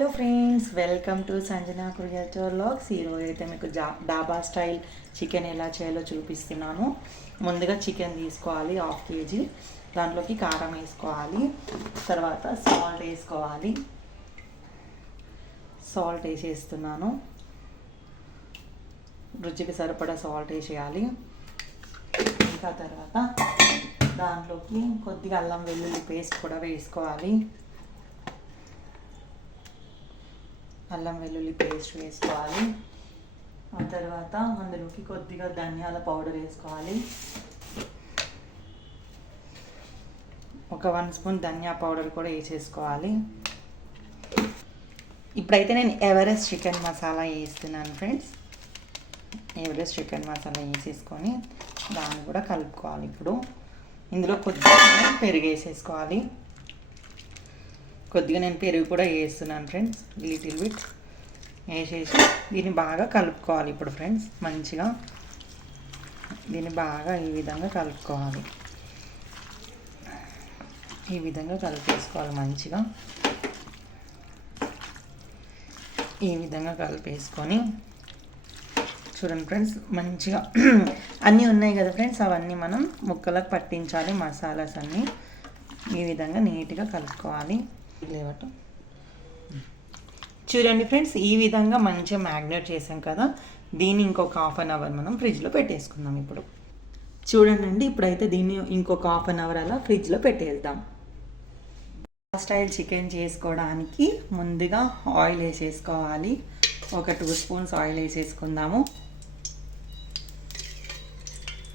Hello friends, welcome to Sanjana creator vlogs. ఈరోజు అయితే మీకు డాబా స్టైల్ చికెన్ ఎలా చేయాలో చూపిస్తున్నాను. ముందుగా చికెన్ తీసుకోవాలి 1/2 kg. దాంట్లోకి కారం వేసుకోవాలి, తర్వాత సాల్ట్ వేసుకోవాలి. సాల్ట్ వేసేస్తున్నాను, రుచికి సరిపడా సాల్ట్ వేసేయాలి. ఇంకా తర్వాత దాంట్లోకి కొద్దిగా అల్లం వెల్లుల్లి పేస్ట్ కూడా వేసుకోవాలి. అల్లం వెల్లుల్లి పేస్ట్ వేసుకోవాలి. ఆ తర్వాత అందులోకి కొద్దిగా ధనియాల పౌడర్ వేసుకోవాలి. ఒక 1 స్పూన్ ధనియా పౌడర్ కూడా వేసేసుకోవాలి. ఇప్పుడైతే నేను ఎవరెస్ట్ చికెన్ మసాలా వేస్తున్నాను ఫ్రెండ్స్. ఎవరెస్ట్ చికెన్ మసాలా వేసేసుకొని దాన్ని కూడా కలుపుకోవాలి. ఇప్పుడు ఇందులో కొద్దిగా పెరుగు వేసేసుకోవాలి. కొద్దిగా నేను పెరుగు కూడా వేస్తున్నాను ఫ్రెండ్స్, లిటిల్ బిట్ వేసేసి దీన్ని బాగా కలుపుకోవాలి. ఇప్పుడు ఫ్రెండ్స్ మంచిగా దీన్ని బాగా ఈ విధంగా కలుపుకోవాలి. ఈ విధంగా కలిపేసుకోవాలి. మంచిగా ఈ విధంగా కలిపేసుకొని చూడండి ఫ్రెండ్స్, మంచిగా అన్నీ ఉన్నాయి కదా ఫ్రెండ్స్, అవన్నీ మనం ముక్కలకు పట్టించాలి. మసాలాస్ అన్నీ ఈ విధంగా నీట్గా కలుపుకోవాలి. లేవట చూడండి ఫ్రెండ్స్, ఈ విధంగా మంచిగా మ్యాగ్నేట్ చేసాం కదా, దీన్ని ఇంకొక 1/2 అవర్ మనం ఫ్రిడ్జ్లో పెట్టేసుకుందాం. ఇప్పుడు చూడండి, ఇప్పుడైతే దీన్ని ఇంకొక 1/2 అవర్ అలా ఫ్రిడ్జ్లో పెట్టేద్దాం. స్టైల్ చికెన్ చేసుకోవడానికి ముందుగా ఆయిల్ వేసేసుకోవాలి. ఒక 2 స్పూన్స్ ఆయిల్ వేసేసుకుందాము.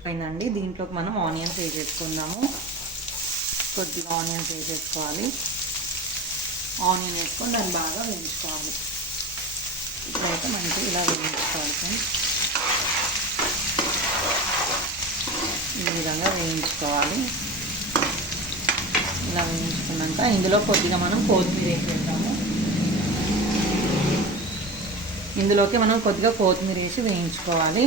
అయిందండి, దీంట్లోకి మనం ఆనియన్స్ వేసేసుకుందాము. కొద్దిగా ఆనియన్స్ వేసేసుకోవాలి. ఆనియన్ వేసుకొని దాన్ని బాగా వేయించుకోవాలి. ఇప్పుడైతే మంచిగా ఇలా వేయించుకోవాలి ఫ్రెండ్స్. ఈ విధంగా వేయించుకోవాలి. ఇలా వేయించుకున్నాక ఇందులో కొద్దిగా మనం కొత్తిమీర వేసేద్దాము. ఇందులోకి మనం కొద్దిగా కొత్తిమీర వేసి వేయించుకోవాలి.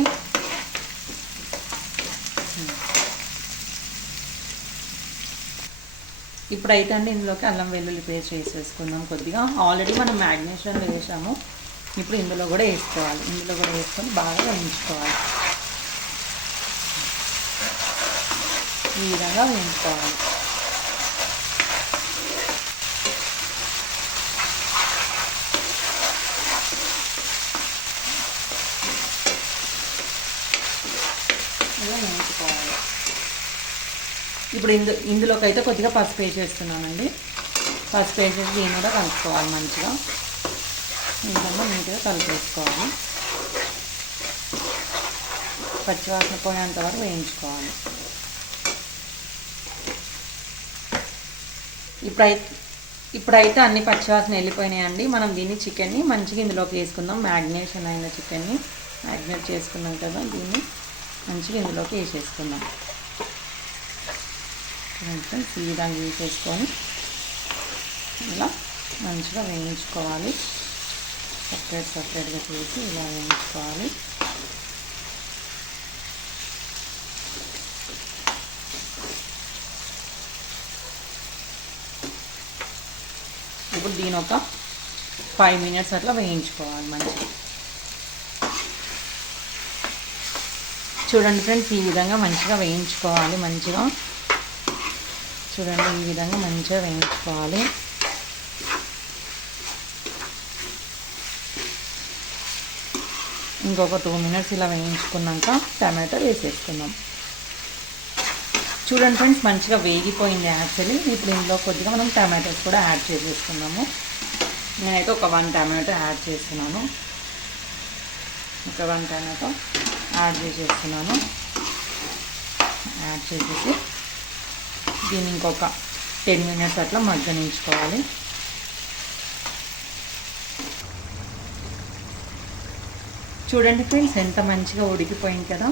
ఇప్పుడైతే అండి ఇందులోకి అల్లం వెల్లుల్లి పేస్ట్ వేసేసుకుందాం. కొద్దిగా ఆల్రెడీ మనం మ్యాగ్నేషన్లో వేసాము, ఇప్పుడు ఇందులో కూడా వేసుకోవాలి. ఇందులో కూడా వేసుకొని బాగా వేయించుకోవాలి. ఈ విధంగా వేయించుకోవాలి. ఇలా వేయించుకోవాలి. ఇప్పుడు ఇందులోకి అయితే కొద్దిగా పసుపు వేసేస్తున్నానండి. పసుపు వేసేసి దీన్ని కూడా కలుపుకోవాలి. మంచిగా ఈ విధంగా నీట్గా కలిపేసుకోవాలి. పచ్చివాసన పోయేంత వరకు వేయించుకోవాలి. ఇప్పుడైతే అన్ని పచ్చివాసన వెళ్ళిపోయినాయండి. మనం దీన్ని చికెన్ని మంచిగా ఇందులోకి వేసుకుందాం. మ్యాగ్నేషన్ అయిన చికెన్ని మ్యాగ్నేట్ చేసుకున్నాం కదా, దీన్ని మంచిగా ఇందులోకి వేసేసుకుందాం. ఫ్రెండ్స్ ఈ విధంగా వేసేసుకొని ఇలా మంచిగా వేయించుకోవాలి. సపరేట్గా చేసి ఇలా వేయించుకోవాలి. ఇప్పుడు దీని ఒక 5 మినిట్స్ అట్లా వేయించుకోవాలి మంచిగా. చూడండి ఫ్రెండ్స్, ఈ విధంగా మంచిగా వేయించుకోవాలి. మంచిగా చూడండి, ఈ విధంగా మంచిగా వేయించుకోవాలి. ఇంకొక 2 మినిట్స్ ఇలా వేయించుకున్నాక టమాటో వేసేసుకుందాం. చూడండి ఫ్రెండ్స్, మంచిగా వేగిపోయింది యాక్చువల్లీ. ఇప్పుడు ఇందులో కొద్దిగా మనం టమాటోస్ కూడా యాడ్ చేసేసుకున్నాము. నేనైతే ఒక 1 టమాటో యాడ్ చేస్తున్నాను. ఒక 1 టమాటో యాడ్ చేసేస్తున్నాను. యాడ్ చేసేసి దీన్ని ఇంకొక 10 మినిట్స్ అట్లా మగ్గనించుకోవాలి. చూడండి ఫ్రెండ్స్, ఎంత మంచిగా ఉడికిపోయింది కదా.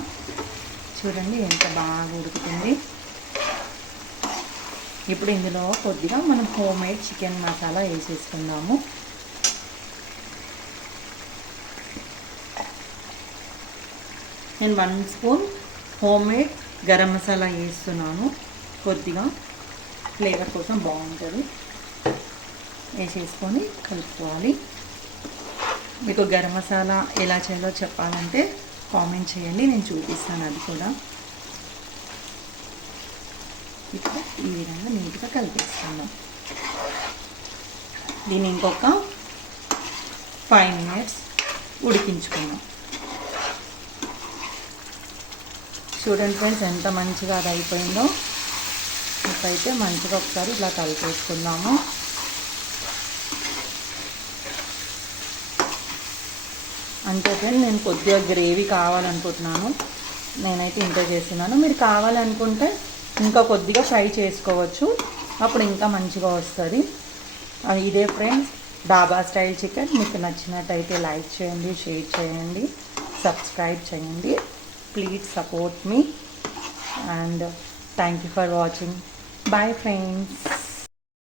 చూడండి ఎంత బాగా ఉడుకుతుంది. ఇప్పుడు ఇందులో కొద్దిగా మనం హోమ్మేడ్ చికెన్ మసాలా వేసేసుకుందాము. నేను 1 స్పూన్ హోమ్మేడ్ గరం మసాలా వేస్తున్నాను. కొద్దిగా ఫ్లేవర్ కోసం బాగుంటుంది. వేసేసుకొని కలుపుకోవాలి. మీకు గరం మసాలా ఎలా చేయాలో చెప్పాలంటే కామెంట్ చేయండి, నేను చూపిస్తాను అది కూడా. ఇప్పుడు ఈ విధంగా నీట్గా కలిపేసుకుందాం. దీన్ని ఇంకొక 5 మినిట్స్ ఉడికించుకుందాం. చూడండి ఫ్రెండ్స్ ఎంత మంచిగా అది అయిపోయిందో. ఇప్పుడైతే మంచిగా ఒకసారి ఇలా కలిపేసుకుందాము. అంతే ఫ్రెండ్స్, నేను కొద్దిగా గ్రేవీ కావాలనుకుంటున్నాను, నేనైతే ఇంత చేస్తున్నాను. మీరు కావాలనుకుంటే ఇంకా కొద్దిగా ఫ్రై చేసుకోవచ్చు, అప్పుడు ఇంకా మంచిగా వస్తుంది. ఇదే ఫ్రెండ్స్ డాబా స్టైల్ చికెన్. మీకు నచ్చినట్టయితే లైక్ చేయండి, షేర్ చేయండి, సబ్స్క్రైబ్ చేయండి. ప్లీజ్ సపోర్ట్ మీ and thank you for watching. Bye friends.